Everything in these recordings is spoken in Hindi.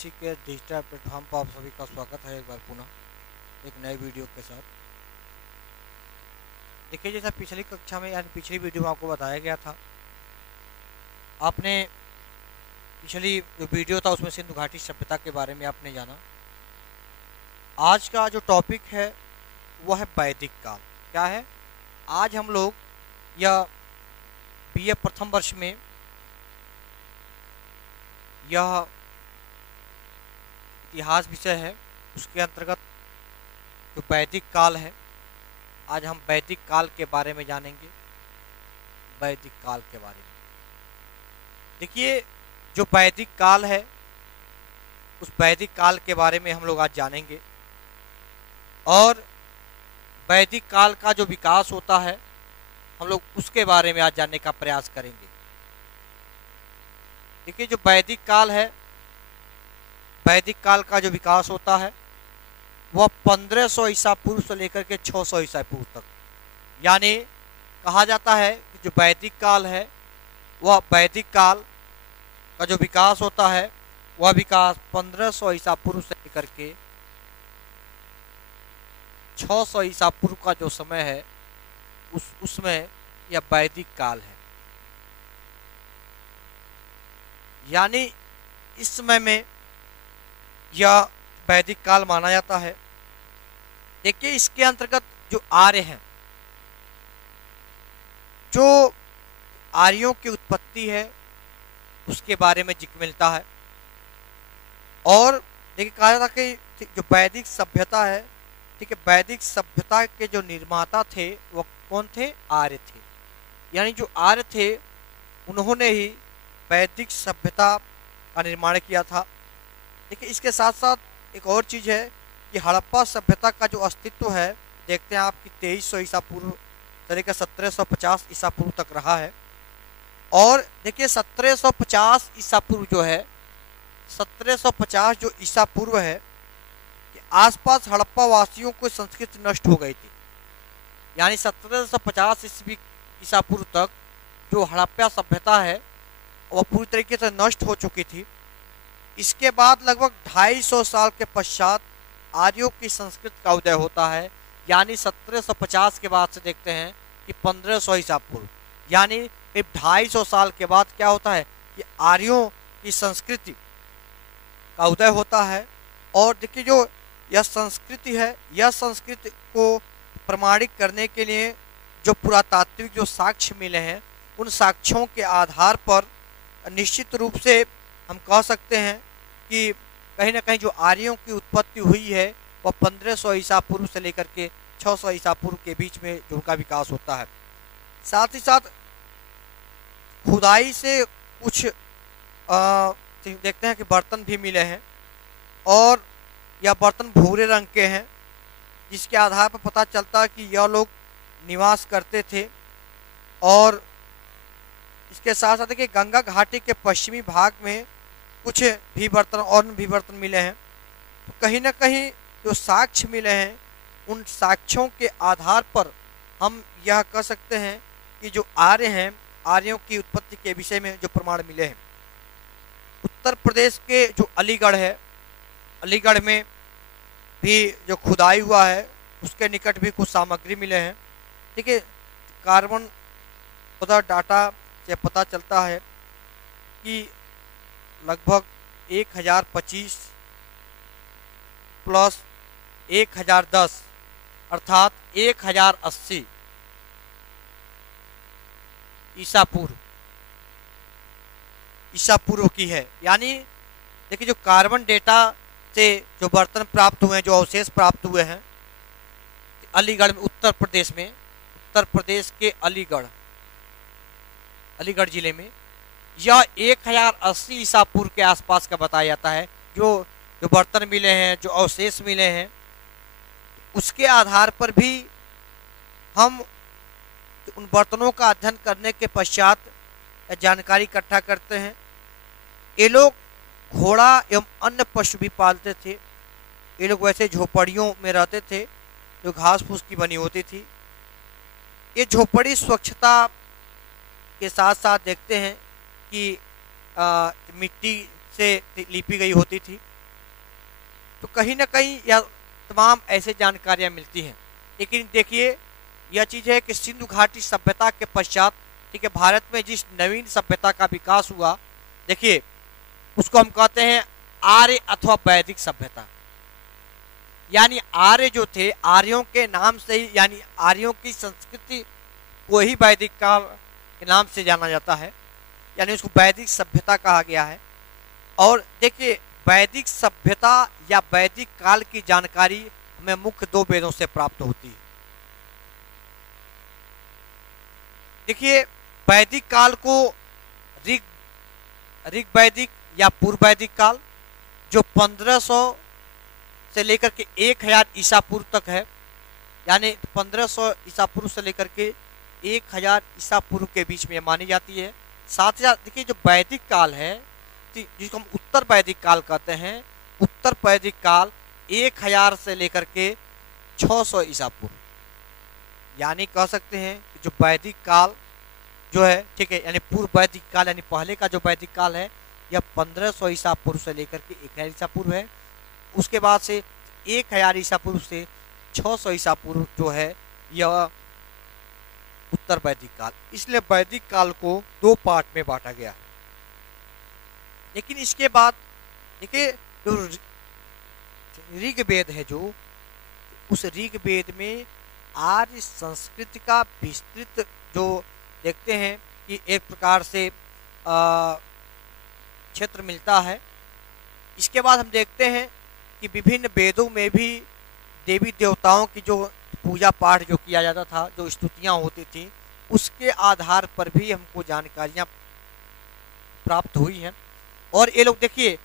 कृषि के डिजिटल प्लेटफॉर्म पर आप सभी का स्वागत है एक बार पुनः एक नए वीडियो के साथ। देखिए, जैसा पिछली कक्षा में यानी पिछली वीडियो में आपको बताया गया था, आपने पिछली जो वीडियो था उसमें सिंधु घाटी सभ्यता के बारे में आपने जाना। आज का जो टॉपिक है वह है वैदिक काल। क्या है? आज हम लोग यह बीए प्रथम वर्ष में यह इतिहास विषय है, उसके अंतर्गत जो वैदिक काल है, आज हम वैदिक काल के बारे में जानेंगे। वैदिक काल के बारे में देखिए, जो वैदिक काल है उस वैदिक काल के बारे में हम लोग आज जानेंगे और वैदिक काल का जो विकास होता है हम लोग उसके बारे में आज जानने का प्रयास करेंगे। देखिए, जो वैदिक काल है, वैदिक काल का जो विकास होता है वह 1500 ईसा पूर्व से लेकर के 600 ईसा पूर्व तक, यानी कहा जाता है कि जो वैदिक काल है वह वैदिक काल का जो विकास होता है वह विकास 1500 ईसा पूर्व से लेकर के 600 ईसा पूर्व का जो समय है उसमें यह वैदिक काल है। यानी इस समय में यह वैदिक काल माना जाता है। देखिए, इसके अंतर्गत जो आर्य हैं, जो आर्यों की उत्पत्ति है उसके बारे में जिक्र मिलता है। और देखिए, कहा जाता है कि जो वैदिक सभ्यता है, ठीक है, वैदिक सभ्यता के जो निर्माता थे वो कौन थे? आर्य थे। यानी जो आर्य थे उन्होंने ही वैदिक सभ्यता का निर्माण किया था। देखिए, इसके साथ साथ एक और चीज़ है कि हड़प्पा सभ्यता का जो अस्तित्व है, देखते हैं आप कि 2300 ईसा पूर्व से लेकर 1750 ईसा पूर्व तक रहा है। और देखिए, 1750 ईसा पूर्व जो है, 1750 जो ईसा पूर्व है कि आसपास हड़प्पा वासियों को संस्कृति नष्ट हो गई थी। यानी 1750 ईसा पूर्व तक जो हड़प्पा सभ्यता है वह पूरी तरीके से नष्ट हो चुकी थी। इसके बाद लगभग 250 साल के पश्चात आर्यों की संस्कृति का उदय होता है। यानी 1750 के बाद से देखते हैं कि 1500 ईसा पूर्व, यानी 250 साल के बाद क्या होता है कि आर्यों की संस्कृति का उदय होता है। और देखिए, जो यह संस्कृति है, यह संस्कृति को प्रमाणित करने के लिए जो पुरातात्विक जो साक्ष्य मिले हैं, उन साक्ष्यों के आधार पर निश्चित रूप से हम कह सकते हैं कि कहीं ना कहीं जो आर्यों की उत्पत्ति हुई है वह 1500 ईसा पूर्व से लेकर के 600 ईसा पूर्व के बीच में जो उनका विकास होता है। साथ ही साथ खुदाई से कुछ देखते हैं कि बर्तन भी मिले हैं और यह बर्तन भूरे रंग के हैं, जिसके आधार पर पता चलता है कि यह लोग निवास करते थे। और इसके साथ साथ देखिए, गंगा घाटी के पश्चिमी भाग में कुछ भी बर्तन और भी बर्तन मिले हैं। तो कहीं ना कहीं जो साक्ष्य मिले हैं, उन साक्ष्यों के आधार पर हम यह कह सकते हैं कि जो आर्य हैं, आर्यों की उत्पत्ति के विषय में जो प्रमाण मिले हैं। उत्तर प्रदेश के जो अलीगढ़ है, अलीगढ़ में भी जो खुदाई हुआ है उसके निकट भी कुछ सामग्री मिले हैं। ठीक है, कार्बन डाटा से पता चलता है कि लगभग 1025 प्लस 1010 अर्थात 1080 ईसा पूर्व की है। यानी देखिए, जो कार्बन डेटा से जो बर्तन प्राप्त हुए हैं, जो अवशेष प्राप्त हुए हैं अलीगढ़ में, उत्तर प्रदेश में, उत्तर प्रदेश के अलीगढ़ जिले में, यह 1080 ईसा पूर्व के आसपास का बताया जाता है। जो बर्तन मिले हैं, जो अवशेष मिले हैं, उसके आधार पर भी हम उन बर्तनों का अध्ययन करने के पश्चात जानकारी इकट्ठा करते हैं। ये लोग घोड़ा एवं अन्य पशु भी पालते थे। ये लोग वैसे झोपड़ियों में रहते थे जो घास फूस की बनी होती थी। ये झोपड़ी स्वच्छता के साथ साथ देखते हैं कि मिट्टी से लिपी गई होती थी। तो कहीं ना कहीं यह तमाम ऐसे जानकारियां मिलती हैं। लेकिन देखिए, यह चीज़ है कि सिंधु घाटी सभ्यता के पश्चात, ठीक है, भारत में जिस नवीन सभ्यता का विकास हुआ, देखिए उसको हम कहते हैं आर्य अथवा वैदिक सभ्यता। यानी आर्य जो थे, आर्यों के नाम से ही, यानी आर्यों की संस्कृति को ही वैदिक काल के नाम से जाना जाता है, यानी उसको वैदिक सभ्यता कहा गया है। और देखिए, वैदिक सभ्यता या वैदिक काल की जानकारी हमें मुख्य दो वेदों से प्राप्त होती है। देखिए, वैदिक काल को ऋग ऋग वैदिक या पूर्व वैदिक काल, जो 1500 से लेकर के 1000 ईसा पूर्व तक है, यानी 1500 ईसा पूर्व से लेकर के 1000 ईसा पूर्व के बीच में मानी जाती है। साथ ही साथ देखिए, जो वैदिक काल है, जिसको हम उत्तर वैदिक काल कहते हैं, उत्तर वैदिक काल 1000 से लेकर के 600 ईसा पूर्व, यानी कह सकते हैं कि जो वैदिक काल जो है, ठीक है, यानी पूर्व वैदिक काल, यानी पहले का जो वैदिक काल है, यह 1500 ईसा पूर्व से लेकर के 1000 ईसा पूर्व है। उसके बाद से 1000 ईसा पूर्व से 600 ईसा पूर्व जो है, यह उत्तर वैदिक काल। इसलिए वैदिक काल को दो पार्ट में बांटा गया। लेकिन इसके बाद देखिए, जो ऋग्वेद है, जो उस ऋग्वेद में आर्य संस्कृति का विस्तृत जो देखते हैं कि एक प्रकार से क्षेत्र मिलता है। इसके बाद हम देखते हैं कि विभिन्न वेदों में भी देवी देवताओं की जो पूजा पाठ जो किया जाता था, जो स्तुतियाँ होती थी, उसके आधार पर भी हमको जानकारियाँ प्राप्त हुई हैं। और ये लोग देखिए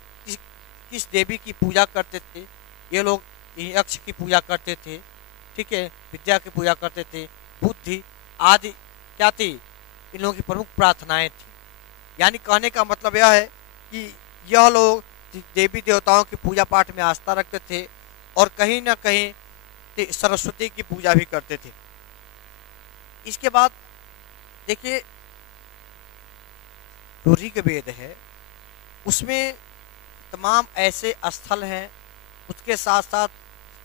किस देवी की पूजा करते थे। ये लोग यक्ष की पूजा करते थे, ठीक है, विद्या की पूजा करते थे, बुद्धि आदि क्या थी, इन लोगों की प्रमुख प्रार्थनाएं थी। यानी कहने का मतलब यह है कि यह लोग देवी देवताओं की पूजा पाठ में आस्था रखते थे और कहीं ना कहीं सरस्वती की पूजा भी करते थे। इसके बाद देखिए, जो ऋग्वेद है उसमें तमाम ऐसे स्थल हैं, उसके साथ साथ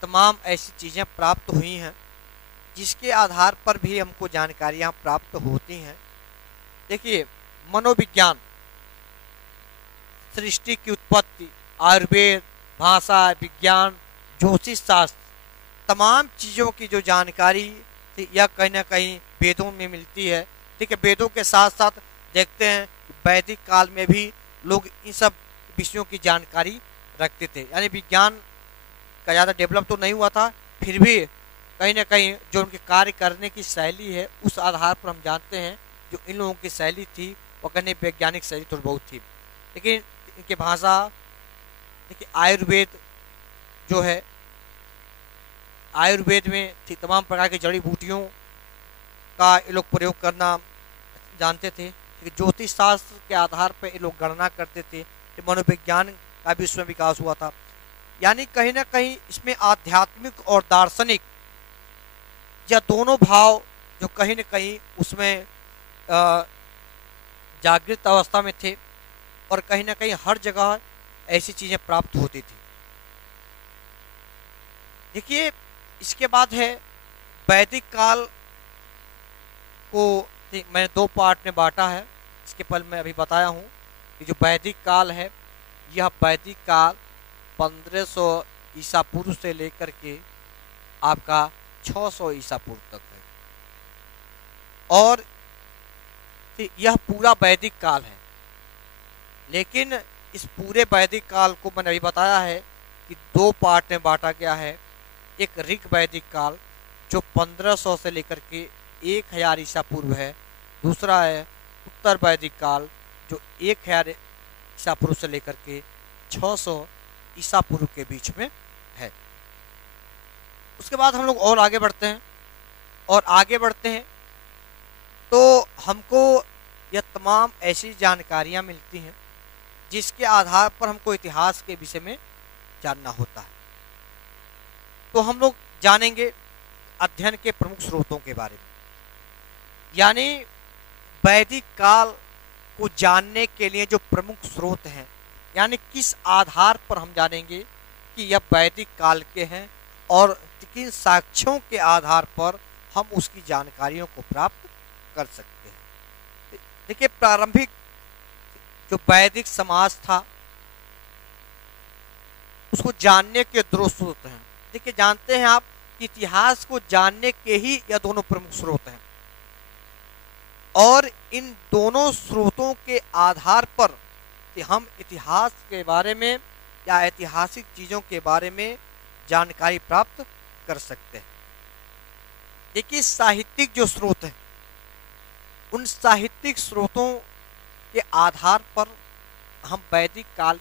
तमाम ऐसी चीज़ें प्राप्त हुई हैं जिसके आधार पर भी हमको जानकारियाँ प्राप्त होती हैं। देखिए, मनोविज्ञान, सृष्टि की उत्पत्ति, आयुर्वेद, भाषा विज्ञान, ज्योतिष शास्त्र, तमाम चीज़ों की जो जानकारी यह कहीं ना कहीं वेदों में मिलती है। ठीक है, वेदों के साथ साथ देखते हैं वैदिक काल में भी लोग इन सब विषयों की जानकारी रखते थे। यानी विज्ञान का ज़्यादा डेवलप तो नहीं हुआ था, फिर भी कहीं ना कहीं जो उनके कार्य करने की शैली है, उस आधार पर हम जानते हैं जो इन लोगों की शैली थी वो कहने वैज्ञानिक शैली थोड़ी बहुत थी। लेकिन इनकी भाषा, देखिए आयुर्वेद जो है, आयुर्वेद में तमाम प्रकार की जड़ी बूटियों का ये लोग प्रयोग करना जानते थे। ज्योतिष शास्त्र के आधार पर ये लोग गणना करते थे। मनोविज्ञान का भी उसमें विकास हुआ था। यानी कहीं ना कहीं इसमें आध्यात्मिक और दार्शनिक या दोनों भाव जो कहीं ना कहीं उसमें जागृत अवस्था में थे और कहीं ना कहीं हर जगह ऐसी चीज़ें प्राप्त होती थी। देखिए, इसके बाद है वैदिक काल को मैंने दो पार्ट में बांटा है। इसके पहले मैं अभी बताया हूँ कि जो वैदिक काल है, यह वैदिक काल 1500 ईसा पूर्व से लेकर के आपका 600 ईसा पूर्व तक है। और यह पूरा वैदिक काल है। लेकिन इस पूरे वैदिक काल को मैंने अभी बताया है कि दो पार्ट में बांटा गया है। एक ऋग वैदिक काल जो 1500 से लेकर के 1000 ईसा पूर्व है। दूसरा है उत्तर वैदिक काल जो 1000 ईसा पूर्व से लेकर के 600 ईसा पूर्व के बीच में है। उसके बाद हम लोग और आगे बढ़ते हैं तो हमको यह तमाम ऐसी जानकारियाँ मिलती हैं जिसके आधार पर हमको इतिहास के विषय में जानना होता है। तो हम लोग जानेंगे अध्ययन के प्रमुख स्रोतों के बारे में। यानी वैदिक काल को जानने के लिए जो प्रमुख स्रोत हैं, यानी किस आधार पर हम जानेंगे कि यह वैदिक काल के हैं और किन साक्ष्यों के आधार पर हम उसकी जानकारियों को प्राप्त कर सकते हैं। देखिए, प्रारंभिक जो वैदिक समाज था उसको जानने के दो स्रोत हैं। देखिए, जानते हैं आप कि इतिहास को जानने के ही यह दोनों प्रमुख स्रोत हैं और इन दोनों स्रोतों के आधार पर कि हम इतिहास के बारे में या ऐतिहासिक चीज़ों के बारे में जानकारी प्राप्त कर सकते हैं। देखिए, साहित्यिक जो स्रोत हैं उन साहित्यिक स्रोतों के आधार पर हम वैदिक काल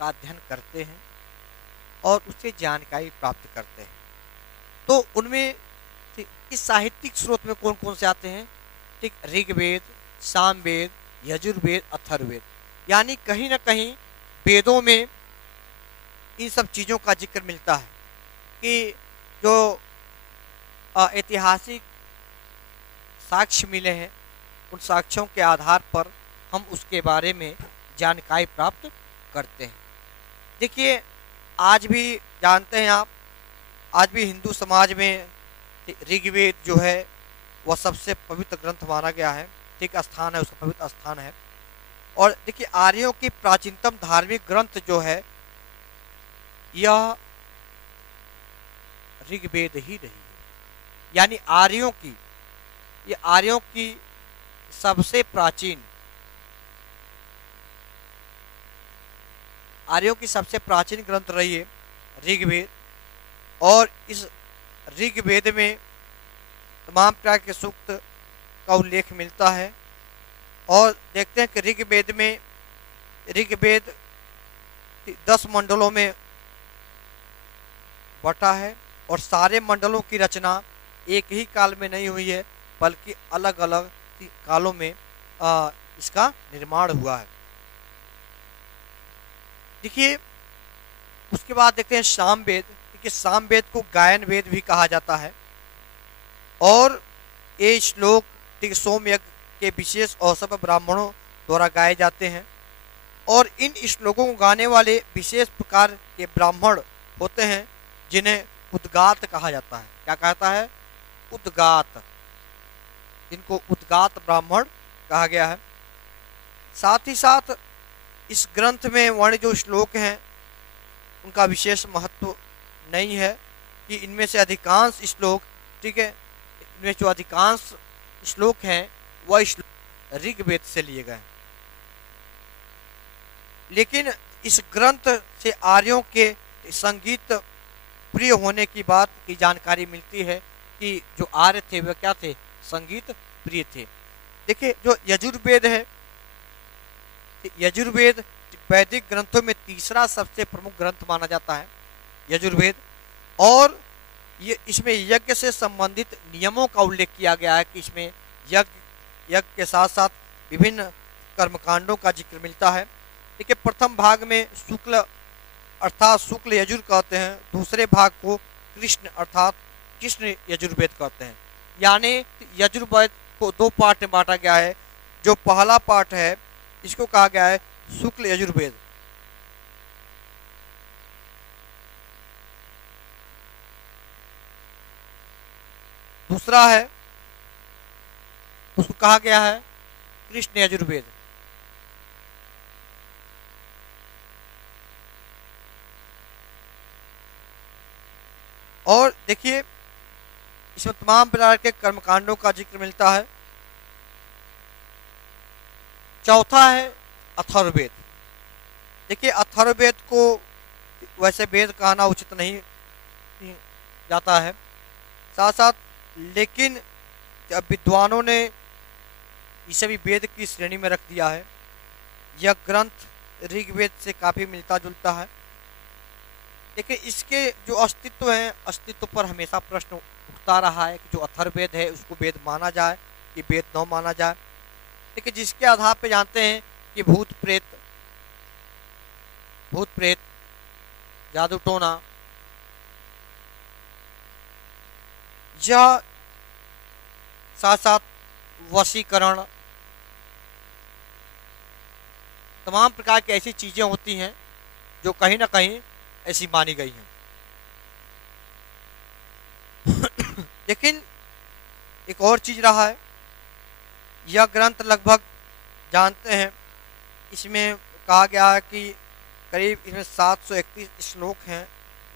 का अध्ययन करते हैं और उससे जानकारी प्राप्त करते हैं। तो उनमें इस साहित्यिक स्रोत में कौन कौन से आते हैं? ठीक, ऋग्वेद, सामवेद, यजुर्वेद, अथर्ववेद, यानी कहीं ना कहीं वेदों में इन सब चीज़ों का जिक्र मिलता है कि जो ऐतिहासिक साक्ष्य मिले हैं उन साक्ष्यों के आधार पर हम उसके बारे में जानकारी प्राप्त करते हैं। देखिए, आज भी जानते हैं आप, आज भी हिंदू समाज में ऋग्वेद जो है वह सबसे पवित्र ग्रंथ माना गया है। ठीक, स्थान है, उसका पवित्र स्थान है। और देखिए, आर्यों की प्राचीनतम धार्मिक ग्रंथ जो है यह ऋग्वेद ही रही है, यानी आर्यों की सबसे प्राचीन ग्रंथ रही है ऋग्वेद। और इस ऋग्वेद में तमाम प्रकार के सूक्त का उल्लेख मिलता है और देखते हैं कि ऋग्वेद 10 मंडलों में बटा है और सारे मंडलों की रचना एक ही काल में नहीं हुई है बल्कि अलग अलग कालों में इसका निर्माण हुआ है। देखिए, उसके बाद देखते हैं सामवेद। देखिए, सामवेद को गायन वेद भी कहा जाता है और ये श्लोक सोमयज्ञ के विशेष अवसर पर ब्राह्मणों द्वारा गाए जाते हैं और इन श्लोकों को गाने वाले विशेष प्रकार के ब्राह्मण होते हैं जिन्हें उद्गात कहा जाता है। क्या कहता है? उद्गात। इनको उद्गात ब्राह्मण कहा गया है। साथ ही साथ इस ग्रंथ में वर्ण जो श्लोक हैं उनका विशेष महत्व नहीं है कि इनमें से अधिकांश श्लोक, ठीक है, इनमें जो अधिकांश श्लोक हैं वह श्लोक ऋग्वेद से लिए गए हैं। लेकिन इस ग्रंथ से आर्यों के संगीत प्रिय होने की बात की जानकारी मिलती है कि जो आर्य थे वे क्या थे? संगीत प्रिय थे। देखिए, जो यजुर्वेद है, यजुर्वेद वैदिक ग्रंथों में तीसरा सबसे प्रमुख ग्रंथ माना जाता है यजुर्वेद। और ये इसमें यज्ञ से संबंधित नियमों का उल्लेख किया गया है कि इसमें यज्ञ के साथ साथ विभिन्न कर्मकांडों का जिक्र मिलता है। देखिए, प्रथम भाग में शुक्ल अर्थात शुक्ल यजुर कहते हैं, दूसरे भाग को कृष्ण अर्थात कृष्ण यजुर्वेद कहते हैं। यानी यजुर्वेद को 2 पार्ट में बांटा गया है। जो पहला पार्ट है इसको कहा गया है शुक्ल यजुर्वेद, दूसरा है उसको कहा गया है कृष्ण यजुर्वेद। और देखिए, इसमें तमाम प्रकार के कर्मकांडों का जिक्र मिलता है। चौथा है अथर्ववेद। देखिए, अथर्ववेद को वैसे वेद कहना उचित नहीं जाता है, साथ साथ लेकिन जब विद्वानों ने इसे भी वेद की श्रेणी में रख दिया है। यह ग्रंथ ऋग्वेद से काफ़ी मिलता जुलता है। देखिए, इसके जो अस्तित्व है, अस्तित्व पर हमेशा प्रश्न उठता रहा है कि जो अथर्ववेद है उसको वेद माना जाए कि वेद न माना जाए। देखिए, जिसके आधार पर जानते हैं कि भूत प्रेत, जादू टोना, यह साथ साथ वशीकरण, तमाम प्रकार की ऐसी चीज़ें होती हैं जो कहीं ना कहीं ऐसी मानी गई हैं। लेकिन एक और चीज रहा है, यह ग्रंथ लगभग जानते हैं, इसमें कहा गया है कि करीब इसमें 731 श्लोक हैं।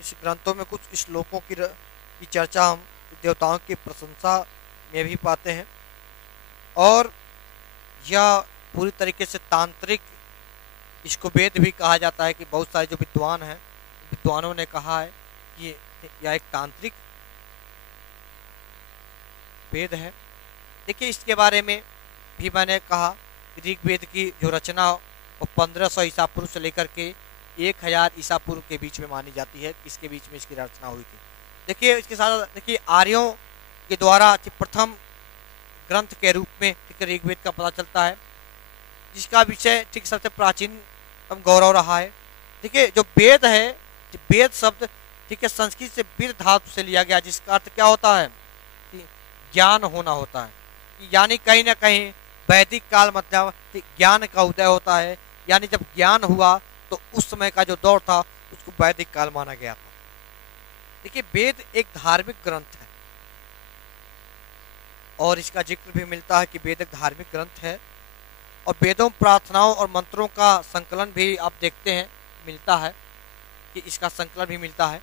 इस ग्रंथों में कुछ श्लोकों की चर्चा हम देवताओं की प्रशंसा में भी पाते हैं, और यह पूरी तरीके से तांत्रिक, इसको वेद भी कहा जाता है कि बहुत सारे जो विद्वान हैं, विद्वानों ने कहा है कि यह एक तांत्रिक वेद है। देखिए इसके बारे में भी मैंने कहा, ऋग्वेद की जो रचना वो 1500 ईसा पूर्व से लेकर के 1000 ईसा पूर्व के बीच में मानी जाती है, इसके बीच में इसकी रचना हुई थी। देखिए इसके साथ देखिए आर्यों के द्वारा प्रथम ग्रंथ के रूप में ऋग्वेद का पता चलता है, जिसका विषय ठीक सबसे प्राचीनतम गौरव रहा है। देखिए जो वेद है, वेद शब्द ठीक है संस्कृत से वेद धातु से लिया गया, जिसका अर्थ क्या होता है कि ज्ञान होना होता है, यानी कहीं ना कहीं वैदिक काल मतलब ज्ञान का उदय होता है, यानी जब ज्ञान हुआ तो उस समय का जो दौर था उसको वैदिक काल माना गया था। देखिए वेद एक धार्मिक ग्रंथ है, और इसका जिक्र भी मिलता है कि वेद एक धार्मिक ग्रंथ है, और वेदों, प्रार्थनाओं और मंत्रों का संकलन भी आप देखते हैं मिलता है, कि इसका संकलन भी मिलता है।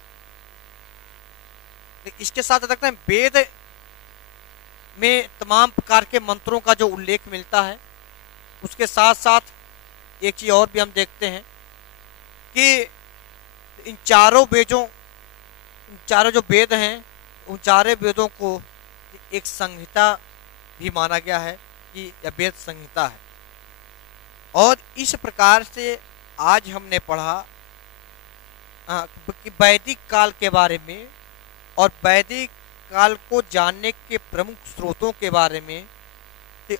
इसके साथ देखते हैं वेद में तमाम प्रकार के मंत्रों का जो उल्लेख मिलता है, उसके साथ साथ एक चीज और भी हम देखते हैं कि इन चारों जो वेद हैं, उन चारों वेदों को एक संहिता भी माना गया है कि यह वेद संहिता है। और इस प्रकार से आज हमने पढ़ा कि वैदिक काल के बारे में और वैदिक काल को जानने के प्रमुख स्रोतों के बारे में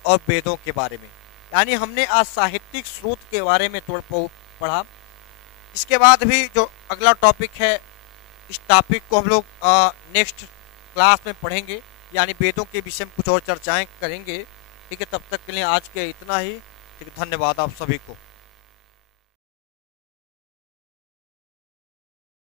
और वेदों के बारे में, यानी हमने आज साहित्यिक स्रोत के बारे में थोड़ा पढ़ा। इसके बाद भी जो अगला टॉपिक है, इस टॉपिक को हम लोग नेक्स्ट क्लास में पढ़ेंगे, यानी वेदों के विषय में कुछ और चर्चाएं करेंगे। ठीक है, तब तक के लिए आज के इतना ही। ठीक है, धन्यवाद आप सभी को।